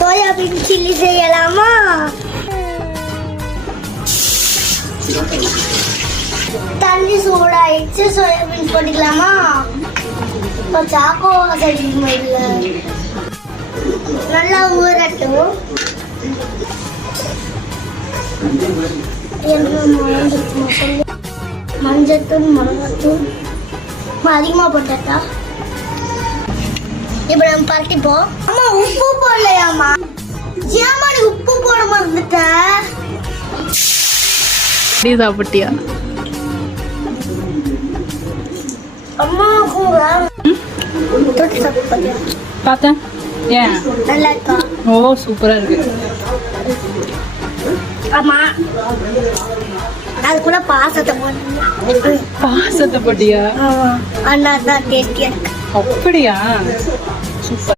Soybean chilli செய்யலாமா? தண்ணி சூடாயிடுச்சு, சோயாபீன் போட்டுக்கலாமா? இப்போ சாக்கோ செடிக்குமா இல்லை, நல்லா ஊறட்டும். மஞ்சத்தூள் மிளகாத்தூள் அதிகமாக போட்டா. இப்போ நம்ம பரட்டிப்போம். அம்மா உப்பு போடலையாம்மா? ஏமா நீ உப்பு போட மறந்துட்ட? சாப்பிட்டியா அம்மா கூட தொட்டு சாப்பிட்டியா? பார்த்தேன். ஏன் நல்லா இருக்கா? ஓ சூப்பரா இருக்கு. ஆமா, அது கூட பாசத்தை போட்டு. பாசத்தை போட்டியா? ஆமா, அண்ணா தான் டேஸ்டியா இருக்கு. அப்படியா? சூப்பர்.